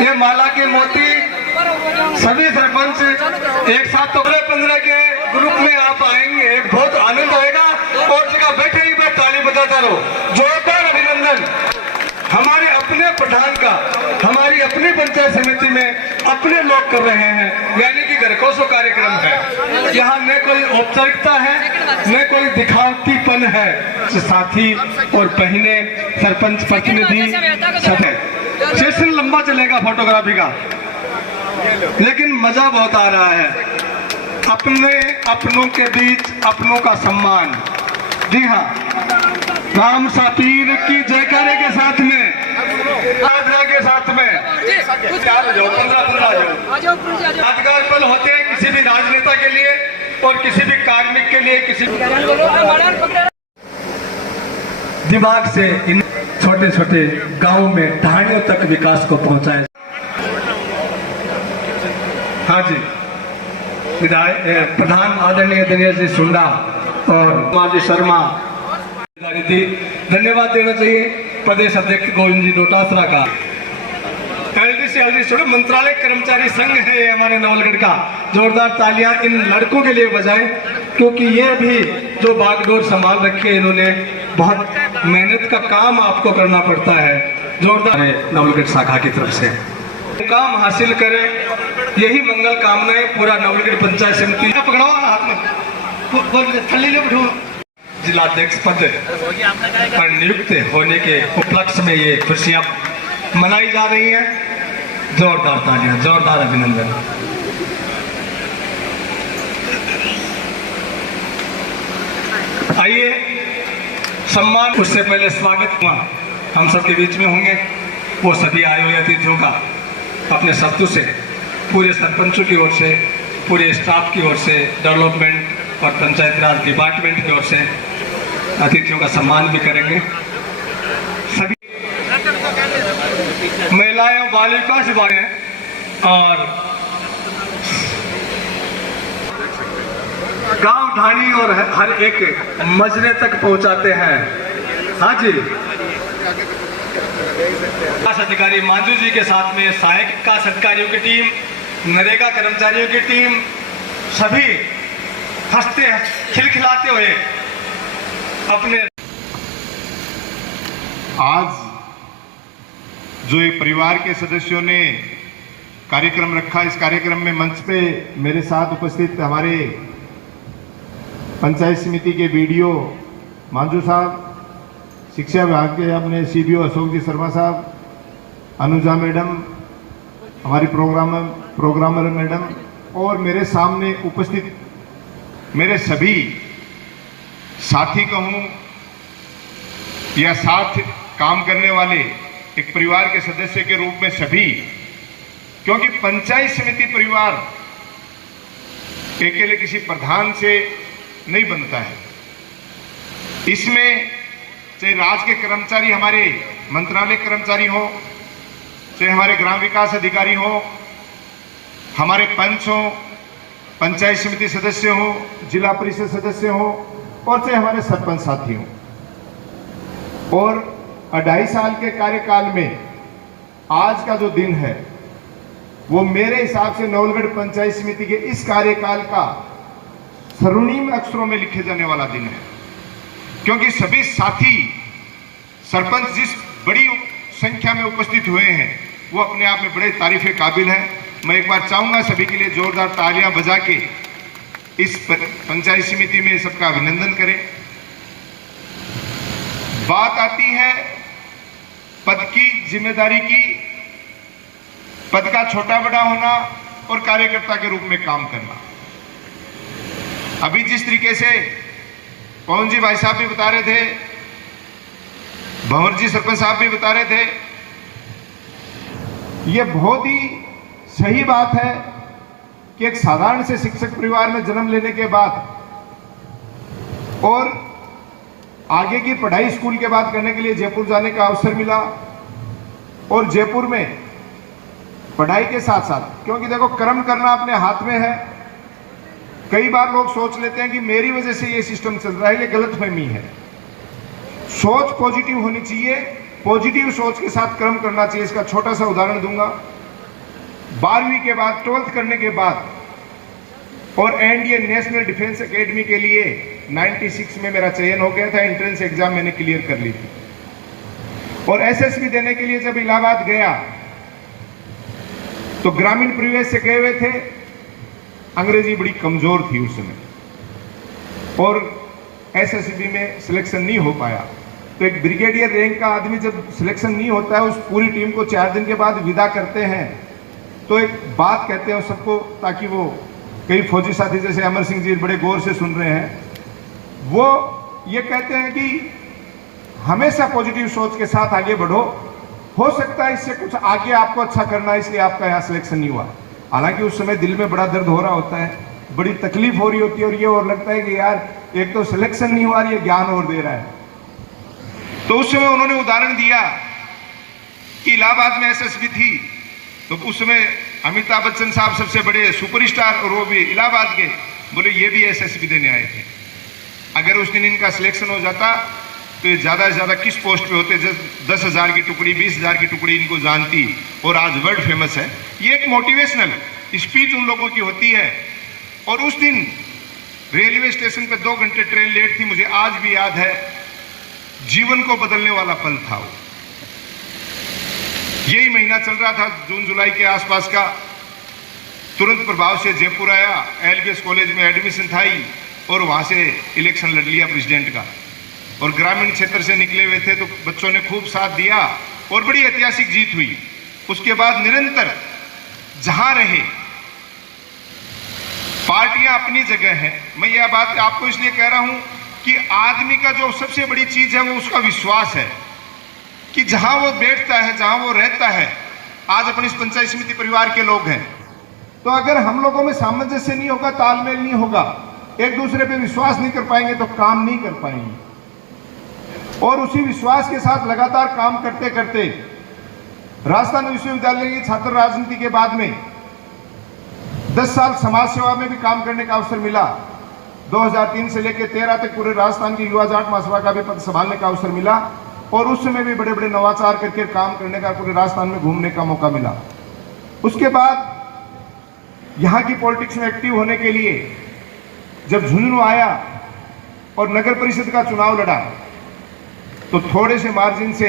ये माला के मोती सभी सरपंच एक साथ तो 15 के ग्रुप में आप आएंगे, बहुत आनंद आएगा। और जगह बैठे ही बैठ ताली बजाता रहो, जोरदार अभिनंदन हमारे अपने प्रधान का, हमारी अपनी पंचायत समिति में अपने लोग कर रहे हैं, यानी कि घरकोसो कार्यक्रम है। यहाँ न कोई औपचारिकता है न कोई दिखावटीपन है। साथी और बहने, सरपंच प्रतिनिधि सब है। सेशन लंबा चलेगा फोटोग्राफी का, लेकिन मजा बहुत आ रहा है। अपने अपनों के बीच अपनों का सम्मान। जी हाँ, राम सापीर की जयकारे के साथ में, आदरा के साथ में यादगार पल होते हैं किसी भी राजनेता के लिए और किसी भी कार्मिक के लिए, किसी दिमाग से इन छोटे छोटे गांव में ढाणियों तक विकास को पहुंचाए। हाँ जी, विधायक प्रधान आदरणीय दिनेश जी सुंडा और माजी शर्मा धन्यवाद देना चाहिए। प्रदेश अध्यक्ष गोविंद जी डोटासरा का, LDC मंत्रालय कर्मचारी संघ है ये हमारे नवलगढ़ का। जोरदार तालियां इन लड़कों के लिए बजाएं, क्योंकि ये भी जो बागडोर संभाल रखी है इन्होंने, बहुत मेहनत का काम आपको करना पड़ता है। जोरदार नवलगढ़ शाखा की तरफ से काम हासिल करें, यही मंगल कामनाएं पूरा नवलगढ़ पंचायत समिति। पकड़ो हाथ में, जिलाध्यक्ष पद पर नियुक्त होने के उपलक्ष्य में ये खुशियां मनाई जा रही हैं। जोरदार तालियां, जोरदार अभिनंदन। आइए सम्मान, उससे पहले स्वागत हुआ हम सबके बीच में होंगे वो सभी आए हुए अतिथियों का अपने शब्दों से, पूरे सरपंचों की ओर से, पूरे स्टाफ की ओर से, डेवलपमेंट और पंचायत राज डिपार्टमेंट की ओर से अतिथियों का सम्मान भी करेंगे। सभी महिलाएं और बालिका से बातें और गांव ढाणी और हर एक मजरे तक पहुंचाते हैं। हाँ जी, विकास अधिकारी मांझू जी के साथ में सहायक विकास अधिकारियों की टीम, नरेगा कर्मचारियों की टीम, सभी हंसते खिलखिलाते हुए अपने। आज जो एक परिवार के सदस्यों ने कार्यक्रम रखा, इस कार्यक्रम में मंच पे मेरे साथ उपस्थित हमारे पंचायत समिति के बीडीओ मांझू साहब, शिक्षा विभाग के अपने CBO अशोक जी शर्मा साहब, अनुजा मैडम, हमारी प्रोग्रामर मैडम, और मेरे सामने उपस्थित मेरे सभी साथी कहूँ या साथ काम करने वाले एक परिवार के सदस्य के रूप में सभी, क्योंकि पंचायत समिति परिवार अकेले किसी प्रधान से नहीं बनता है। इसमें चाहे राज के कर्मचारी, हमारे मंत्रालय कर्मचारी हो, चाहे हमारे ग्राम विकास अधिकारी हो, हमारे पंच हो, पंचायत समिति सदस्य हो, जिला परिषद सदस्य हो, और चाहे हमारे सरपंच साथी हो। और 2.5 साल के कार्यकाल में आज का जो दिन है वो मेरे हिसाब से नवलगढ़ पंचायत समिति के इस कार्यकाल का स्वर्णिम अक्षरों में लिखे जाने वाला दिन है, क्योंकि सभी साथी सरपंच जिस बड़ी संख्या में उपस्थित हुए हैं वो अपने आप में बड़े तारीफे काबिल है। मैं एक बार चाहूंगा सभी के लिए जोरदार तालियां बजा के इस पंचायत समिति में सबका अभिनंदन करें। बात आती है पद की जिम्मेदारी की, पद का छोटा बड़ा होना और कार्यकर्ता के रूप में काम करना। अभी जिस तरीके से पवन जी भाई साहब भी बता रहे थे, भंवर जी सरपंच साहब भी बता रहे थे, यह बहुत ही सही बात है कि एक साधारण से शिक्षक परिवार में जन्म लेने के बाद और आगे की पढ़ाई स्कूल के बाद करने के लिए जयपुर जाने का अवसर मिला। और जयपुर में पढ़ाई के साथ साथ, क्योंकि देखो कर्म करना अपने हाथ में है। कई बार लोग सोच लेते हैं कि मेरी वजह से ये सिस्टम चल रहा है, ये गलतफहमी है। सोच पॉजिटिव होनी चाहिए, पॉजिटिव सोच के साथ कर्म करना चाहिए। इसका छोटा सा उदाहरण दूंगा। 12वीं के बाद 12th करने के बाद और एनडीए नेशनल डिफेंस एकेडमी के लिए 96 में मेरा चयन हो गया था। एंट्रेंस एग्जाम मैंने क्लियर कर ली थी और एसएसबी देने के लिए जब इलाहाबाद गया तो ग्रामीण परिवेश से गए हुए थे। अंग्रेजी बड़ी कमजोर थी उस समय और एसएसबी में सिलेक्शन नहीं हो पाया। तो एक ब्रिगेडियर रैंक का आदमी जब सिलेक्शन नहीं होता है, उस पूरी टीम को 4 दिन के बाद विदा करते हैं तो एक बात कहते हैं सबको, ताकि वो कई फौजी साथी जैसे अमर सिंह जी बड़े गौर से सुन रहे हैं, वो ये कहते हैं कि हमेशा पॉजिटिव सोच के साथ आगे बढ़ो, हो सकता है इससे कुछ आगे आपको अच्छा करना है, इसलिए आपका यहाँ सिलेक्शन नहीं हुआ। हालांकि उस समय दिल में बड़ा दर्द हो रहा होता है, बड़ी तकलीफ हो रही होती है और ये और लगता है कि यार एक तो सिलेक्शन नहीं हुआ, ये ज्ञान और दे रहा है। तो उस समय उन्होंने उदाहरण दिया कि इलाहाबाद में एसएसबी थी तो उस समय अमिताभ बच्चन साहब सबसे बड़े सुपरस्टार और वो भी इलाहाबाद के, बोले ये भी एसएसबी देने आए थे। अगर उस दिन इनका सिलेक्शन हो जाता तो ये ज़्यादा से ज़्यादा किस पोस्ट पे होते, 10,000 की टुकड़ी 20,000 की टुकड़ी इनको जानती और आज वर्ल्ड फेमस है। ये एक मोटिवेशनल स्पीच उन लोगों की होती है। और उस दिन रेलवे स्टेशन पे 2 घंटे ट्रेन लेट थी, मुझे आज भी याद है, जीवन को बदलने वाला पल था वो। यही महीना चल रहा था जून जुलाई के आसपास का। तुरंत प्रभाव से जयपुर आया, एलबीएस कॉलेज में एडमिशन था ही और वहां से इलेक्शन लड़ लिया प्रेसिडेंट का। और ग्रामीण क्षेत्र से निकले हुए थे तो बच्चों ने खूब साथ दिया और बड़ी ऐतिहासिक जीत हुई। उसके बाद निरंतर जहां रहे, पार्टियां अपनी जगह है। मैं यह बात आपको इसलिए कह रहा हूं कि आदमी का जो सबसे बड़ी चीज है वो उसका विश्वास है कि जहां वो बैठता है, जहां वो रहता है। आज अपनी इस पंचायत समिति परिवार के लोग हैं, तो अगर हम लोगों में सामंजस्य नहीं होगा, तालमेल नहीं होगा, एक दूसरे पे विश्वास नहीं कर पाएंगे तो काम नहीं कर पाएंगे। और उसी विश्वास के साथ लगातार काम करते करते राजस्थान विश्वविद्यालय की छात्र राजनीति के बाद में 10 साल समाज सेवा में भी काम करने का अवसर मिला। 2003 से लेकर 13 तक पूरे राजस्थान की युवा जाट महासभा का भी पद संभालने का अवसर मिला और उस समय भी बड़े बड़े नवाचार करके काम करने का, पूरे राजस्थान में घूमने का मौका मिला। उसके बाद यहाँ की पॉलिटिक्स में एक्टिव होने के लिए जब झुंझुनू आया और नगर परिषद का चुनाव लड़ा तो थोड़े से मार्जिन से,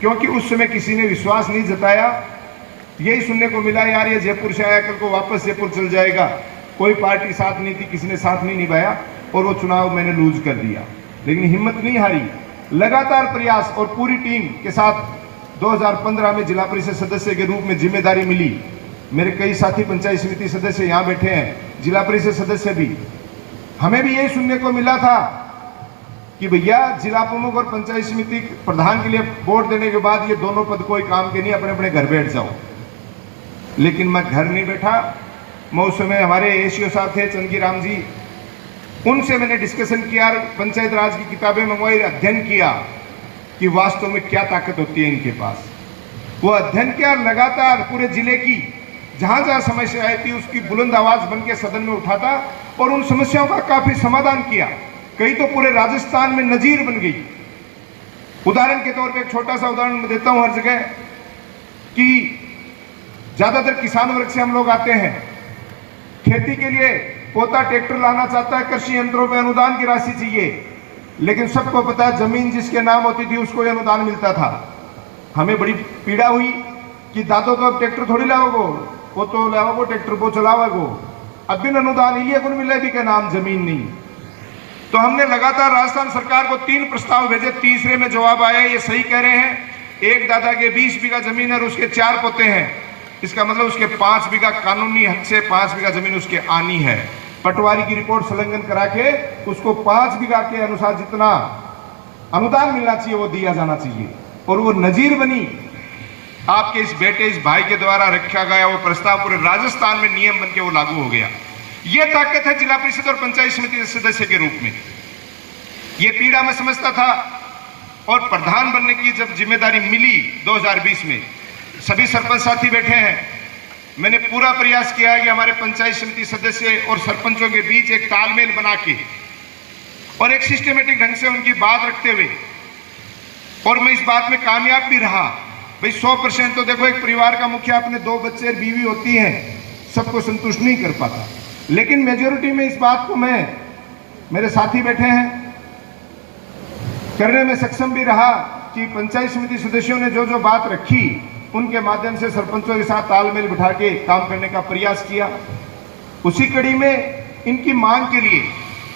क्योंकि उस समय किसी ने विश्वास नहीं जताया, यही सुनने को मिला यार ये जयपुर से आया, कल को वापस जयपुर चल जाएगा, कोई पार्टी साथ नहीं थी, किसी ने साथ नहीं निभाया और वो चुनाव मैंने लूज कर दिया। लेकिन हिम्मत नहीं हारी, लगातार प्रयास और पूरी टीम के साथ 2015 में जिला परिषद सदस्य के रूप में जिम्मेदारी मिली। मेरे कई साथी पंचायत समिति सदस्य यहाँ बैठे हैं, जिला परिषद सदस्य भी। हमें भी यही सुनने को मिला था कि भैया जिला प्रमुख और पंचायत समिति प्रधान के लिए वोट देने के बाद ये दोनों पद कोई काम के नहीं, अपने अपने घर बैठ जाओ। लेकिन मैं घर नहीं बैठा। मैं उस समय हमारे एसीओ साहब थे चंदगी राम जी, उनसे मैंने डिस्कशन किया, पंचायत राज की किताबें मंगवाई, अध्ययन किया कि वास्तव में क्या ताकत होती है इनके पास। वो अध्ययन किया, लगातार पूरे जिले की जहां जहां समस्या आई थी उसकी बुलंद आवाज बन के सदन में उठाता और उन समस्याओं का काफी समाधान किया। कई तो पूरे राजस्थान में नजीर बन गई। उदाहरण के तौर पे एक छोटा सा उदाहरण मैं देता हूं हर जगह कि ज्यादातर किसान वर्ग से हम लोग आते हैं, खेती के लिए पोता ट्रैक्टर लाना चाहता है, कृषि यंत्रों पे अनुदान की राशि चाहिए, लेकिन सबको पता है जमीन जिसके नाम होती थी उसको अनुदान मिलता था। हमें बड़ी पीड़ा हुई कि दादो तो अब ट्रैक्टर थोड़ी लाओगो, वो तो लाओगो ट्रैक्टर वो चलाओगो, अब बिन अनुदान इलिए गुण मिले भी के नाम जमीन नहीं। तो हमने लगातार राजस्थान सरकार को 3 प्रस्ताव भेजे, तीसरे में जवाब आया ये सही कह रहे हैं, एक दादा के 20 बीघा जमीन है और उसके 4 पोते हैं, इसका मतलब उसके 5 बीघा कानूनी हक से 5 बीघा जमीन उसके आनी है। पटवारी की रिपोर्ट संलग्न करा के उसको 5 बीघा के अनुसार जितना अनुदान मिलना चाहिए वो दिया जाना चाहिए। और वो नजीर बनी, आपके इस बेटे इस भाई के द्वारा रखा गया वो प्रस्ताव पूरे राजस्थान में नियम बन के वो लागू हो गया। ये ताकत है जिला परिषद और पंचायत समिति सदस्य के रूप में। ये पीड़ा मैं समझता था और प्रधान बनने की जब जिम्मेदारी मिली 2020 में, सभी सरपंच साथी बैठे हैं, मैंने पूरा प्रयास किया कि हमारे पंचायत समिति सदस्य और सरपंचों के बीच एक तालमेल बना के और एक सिस्टमेटिक ढंग से उनकी बात रखते हुए, और मैं इस बात में कामयाब भी रहा भाई 100% तो देखो, एक परिवार का मुखिया अपने 2 बच्चे और बीवी होती है, सबको संतुष्ट नहीं कर पाता। लेकिन मेजोरिटी में इस बात को मेरे साथी बैठे हैं, करने में सक्षम भी रहा कि पंचायत समिति सदस्यों ने जो जो बात रखी उनके माध्यम से सरपंचों के साथ तालमेल बिठा के काम करने का प्रयास किया। उसी कड़ी में इनकी मांग के लिए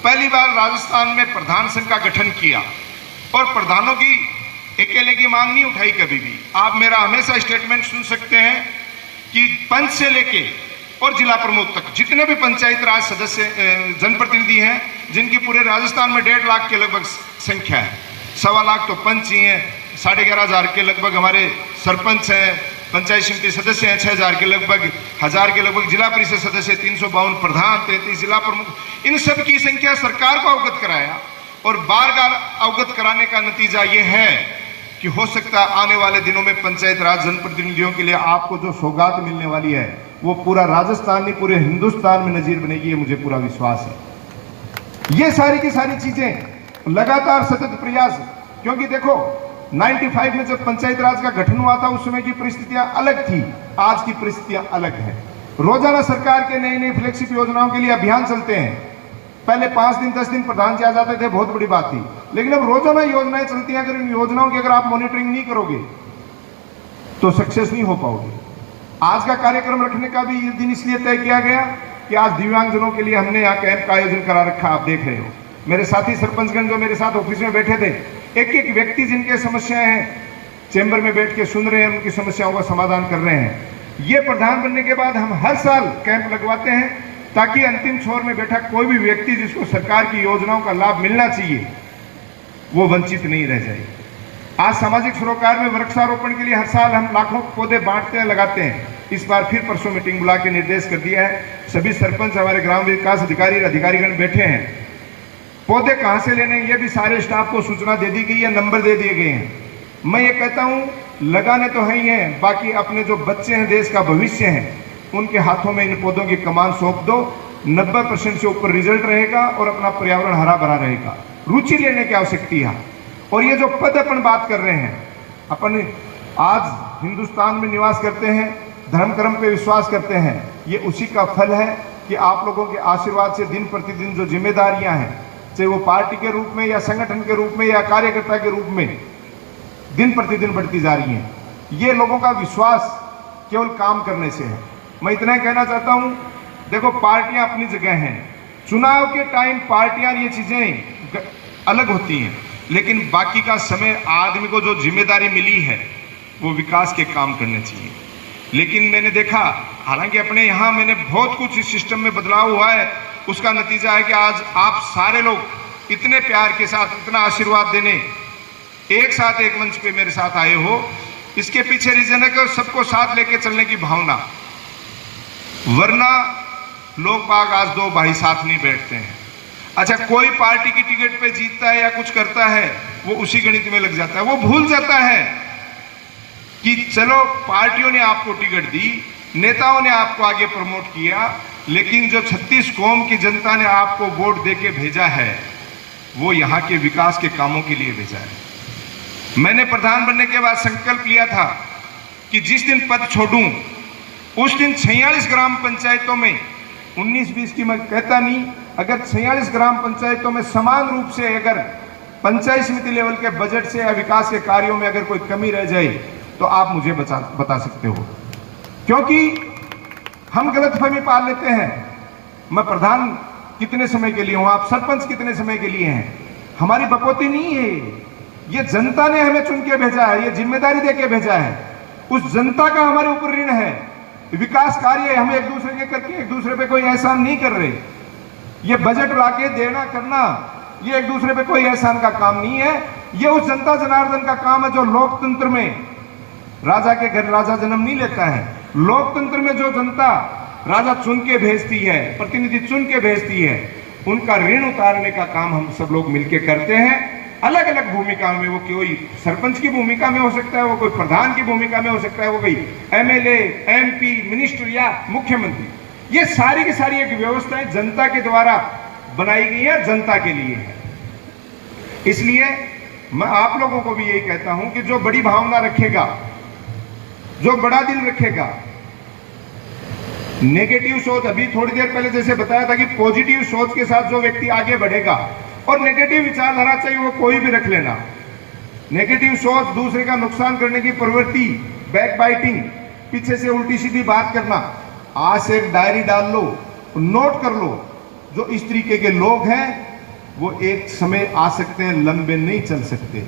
पहली बार राजस्थान में प्रधान संघ का गठन किया और प्रधानों की अकेले की मांग नहीं उठाई कभी भी। आप मेरा हमेशा स्टेटमेंट सुन सकते हैं कि पंच से लेके और जिला प्रमुख तक जितने भी पंचायत राज सदस्य जनप्रतिनिधि हैं, जिनकी पूरे राजस्थान में 1.5 लाख के लगभग संख्या है, 1.25 लाख तो पंच ही हैं, 11,500 के लगभग हमारे सरपंच हैं, पंचायत समिति सदस्य हैं 6,000 के लगभग, 1,000 के लगभग जिला परिषद सदस्य, 352 प्रधान, 33 जिला प्रमुख, इन सब की संख्या सरकार को अवगत कराया। और बार-बार अवगत कराने का नतीजा ये है कि हो सकता है आने वाले दिनों में पंचायत राज जनप्रतिनिधियों के लिए आपको जो सौगात मिलने वाली है वो पूरा राजस्थान नहीं पूरे हिंदुस्तान में नजीर बनेगी, ये मुझे पूरा विश्वास है। ये सारी की सारी चीजें लगातार सतत प्रयास, क्योंकि देखो 95 में जब पंचायत राज का गठन हुआ था उस समय की परिस्थितियां अलग थी, आज की परिस्थितियां अलग है। रोजाना सरकार के नई नई फ्लैगशिप योजनाओं के लिए अभियान चलते हैं। पहले 5 दिन 10 दिन प्रधान जी आ जाते थे, बहुत बड़ी बात थी, लेकिन अब रोजाना योजनाएं चलती हैं। अगर इन योजनाओं की अगर आप मॉनिटरिंग नहीं करोगे तो सक्सेस नहीं हो पाओगे। आज का कार्यक्रम रखने का भी ये दिन इसलिए तय किया गया कि आज दिव्यांगजनों के लिए हमने यहाँ कैंप का आयोजन करा रखा। आप देख रहे हो मेरे साथी सरपंचगण जो मेरे साथ ऑफिस में बैठे थे, एक एक व्यक्ति जिनके समस्याएं हैं चैम्बर में बैठ के सुन रहे हैं, उनकी समस्याओं का समाधान कर रहे हैं। ये प्रधान बनने के बाद हम हर साल कैंप लगवाते हैं ताकि अंतिम छोर में बैठा कोई भी व्यक्ति जिसको सरकार की योजनाओं का लाभ मिलना चाहिए वो वंचित नहीं रह जाए। आज सामाजिक सरोकार में वृक्षारोपण के लिए हर साल हम लाखों पौधे बांटते हैं, लगाते हैं। इस बार फिर परसों मीटिंग बुला के निर्देश कर दिया है, सभी सरपंच हमारे ग्राम विकास अधिकारीगण बैठे हैं। पौधे कहां से लेने ये भी सारे स्टाफ को सूचना दे दी गई है, नंबर दे दिए गए हैं। मैं ये कहता हूं लगाने तो है ही हैं, बाकी अपने जो बच्चे हैं देश का भविष्य है उनके हाथों में इन पौधों की कमान सौंप दो। 90% से ऊपर रिजल्ट रहेगा और अपना पर्यावरण हरा भरा रहेगा। रुचि लेने की आवश्यकता है। और ये जो पद अपन बात कर रहे हैं, अपन आज हिंदुस्तान में निवास करते हैं, धर्म कर्म पे विश्वास करते हैं, ये उसी का फल है कि आप लोगों के आशीर्वाद से दिन प्रतिदिन जो जिम्मेदारियां हैं, चाहे वो पार्टी के रूप में या संगठन के रूप में या कार्यकर्ता के रूप में दिन प्रतिदिन बढ़ती जा रही हैं। ये लोगों का विश्वास केवल काम करने से है। मैं इतना ही कहना चाहता हूं, देखो पार्टियां अपनी जगह हैं, चुनाव के टाइम पार्टियां ये चीजें अलग होती हैं, लेकिन बाकी का समय आदमी को जो जिम्मेदारी मिली है वो विकास के काम करने चाहिए। लेकिन मैंने देखा, हालांकि अपने यहाँ मैंने बहुत कुछ इस सिस्टम में बदलाव हुआ है, उसका नतीजा है कि आज आप सारे लोग इतने प्यार के साथ इतना आशीर्वाद देने एक साथ एक मंच पे मेरे साथ आए हो। इसके पीछे रीजन है कि सबको साथ लेके चलने की भावना, वरना लोग बाग आज 2 भाई साथ नहीं बैठते हैं। अच्छा, कोई पार्टी की टिकट पे जीतता है या कुछ करता है, वो उसी गणित में लग जाता है। वो भूल जाता है कि चलो पार्टियों ने आपको टिकट दी, नेताओं ने आपको आगे प्रमोट किया, लेकिन जो 36 कौम की जनता ने आपको वोट देके भेजा है वो यहाँ के विकास के कामों के लिए भेजा है। मैंने प्रधान बनने के बाद संकल्प लिया था कि जिस दिन पद छोड़ूं उस दिन 46 ग्राम पंचायतों में 19-20 की मैं कहता नहीं, अगर 46 ग्राम पंचायतों में समान रूप से अगर पंचायत समिति लेवल के बजट से या विकास के कार्यों में अगर कोई कमी रह जाए तो आप मुझे बता सकते हो। क्योंकि हम गलतफहमी पाल लेते हैं, मैं प्रधान कितने समय के लिए हूं, आप सरपंच कितने समय के लिए हैं। हमारी बकौती नहीं है, ये जनता ने हमें चुन के भेजा है, ये जिम्मेदारी दे के भेजा है। उस जनता का हमारे ऊपर ऋण है। विकास कार्य हम एक दूसरे के करके एक दूसरे पे कोई एहसान नहीं कर रहे। ये बजट लाके देना करना ये एक दूसरे पे कोई एहसान का काम नहीं है। ये उस जनता जनार्दन का काम है जो लोकतंत्र में राजा के घर राजा जन्म नहीं लेता है। लोकतंत्र में जो जनता राजा चुन के भेजती है, प्रतिनिधि चुन के भेजती है, उनका ऋण उतारने का काम हम सब लोग मिलकर करते हैं। अलग अलग भूमिका में, वो कोई सरपंच की भूमिका में हो सकता है, वो कोई प्रधान की भूमिका में हो सकता है, वो कोई एमएलए, एमपी, मिनिस्टर या मुख्यमंत्री। ये सारी की सारी एक व्यवस्थाएं जनता के द्वारा बनाई गई है, जनता के लिए है। इसलिए मैं आप लोगों को भी यही कहता हूं कि जो बड़ी भावना रखेगा जो बड़ा दिल रखेगा, नेगेटिव सोच, अभी थोड़ी देर पहले जैसे बताया था कि पॉजिटिव सोच के साथ जो व्यक्ति आगे बढ़ेगा, और नेगेटिव विचारधारा चाहे वो कोई भी रख लेना, नेगेटिव सोच, दूसरे का नुकसान करने की प्रवृत्ति, बैक बाइटिंग, पीछे से उल्टी सीधी बात करना, आज से एक डायरी डाल लो, नोट कर लो। जो इस तरीके के लोग हैं वो एक समय आ सकते हैं, लंबे नहीं चल सकते।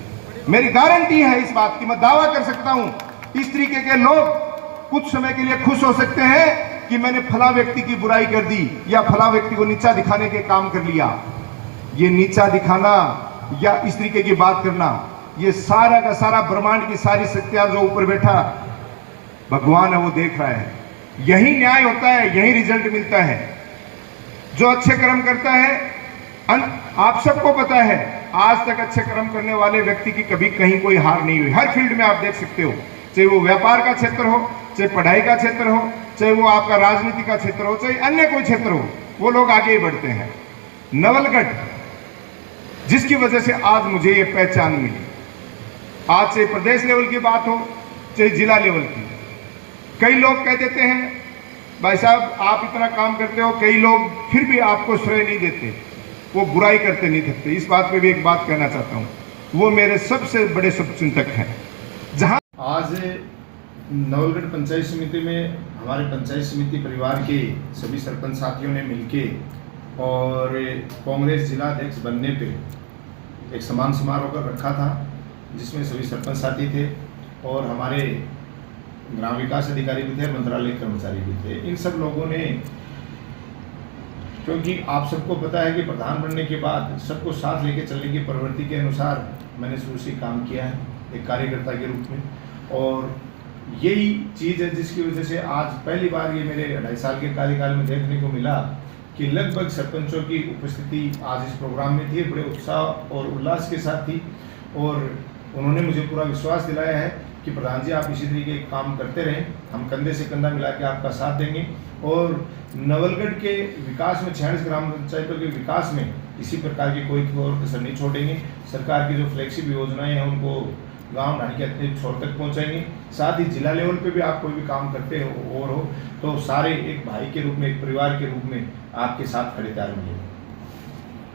मेरी गारंटी है इस बात की, मैं दावा कर सकता हूं, इस तरीके के लोग कुछ समय के लिए खुश हो सकते हैं कि मैंने फला व्यक्ति की बुराई कर दी या फला व्यक्ति को नीचा दिखाने के काम कर लिया। ये नीचा दिखाना या इस तरीके की बात करना, ये सारा का सारा ब्रह्मांड की सारी शक्तियां जो ऊपर बैठा भगवान है वो देख रहा है। यही न्याय होता है, यही रिजल्ट मिलता है। जो अच्छे कर्म करता है, आप सबको पता है आज तक अच्छे कर्म करने वाले व्यक्ति की कभी कहीं कोई हार नहीं हुई। हर फील्ड में आप देख सकते हो, चाहे वो व्यापार का क्षेत्र हो, चाहे पढ़ाई का क्षेत्र हो, चाहे वो आपका राजनीति का क्षेत्र हो, चाहे अन्य कोई क्षेत्र हो, वो लोग आगे ही बढ़ते हैं। नवलगढ़ जिसकी वजह से आज मुझे ये पहचान मिली, आज से प्रदेश लेवल की बात हो चाहे जिला लेवल की, कई लोग कह देते हैं भाई साहब आप इतना काम करते हो, कई लोग फिर भी आपको श्रेय नहीं देते, वो बुराई करते नहीं थकते। इस बात पे भी एक बात कहना चाहता हूँ, वो मेरे सबसे बड़े शुभचिंतक हैं। जहां आज नवलगढ़ पंचायत समिति में हमारे पंचायत समिति परिवार के सभी सरपंच साथियों ने मिलके और कांग्रेस जिला अध्यक्ष बनने पे एक सम्मान समारोह कर रखा था, जिसमें सभी सरपंच साथी थे और हमारे ग्राम विकास अधिकारी भी थे, मंत्रालय कर्मचारी भी थे। इन सब लोगों ने, क्योंकि आप सबको पता है कि प्रधान बनने के बाद सबको साथ लेके चलने की प्रवृत्ति के अनुसार मैंने शुरू से काम किया है एक कार्यकर्ता के रूप में, और यही चीज़ है जिसकी वजह से आज पहली बार ये मेरे 2.5 साल के कार्यकाल में देखने को मिला कि लगभग सरपंचों की उपस्थिति आज इस प्रोग्राम में थी, बड़े उत्साह और उल्लास के साथ थी, और उन्होंने मुझे पूरा विश्वास दिलाया है कि प्रधान जी आप इसी तरीके के काम करते रहें, हम कंधे से कंधा मिला के आपका साथ देंगे और नवलगढ़ के विकास में 46 ग्राम पंचायतों के विकास में इसी प्रकार की कोई कसर नहीं छोड़ेंगे। सरकार की जो फ्लैगशिप योजनाएं हैं उनको गांव ढाणी के अपने छोर तक पहुंचाएंगे। साथ ही जिला लेवल पे भी आप कोई भी काम करते हो और हो तो सारे एक भाई के रूप में, एक परिवार के रूप में आपके साथ खड़े तैयार होंगे।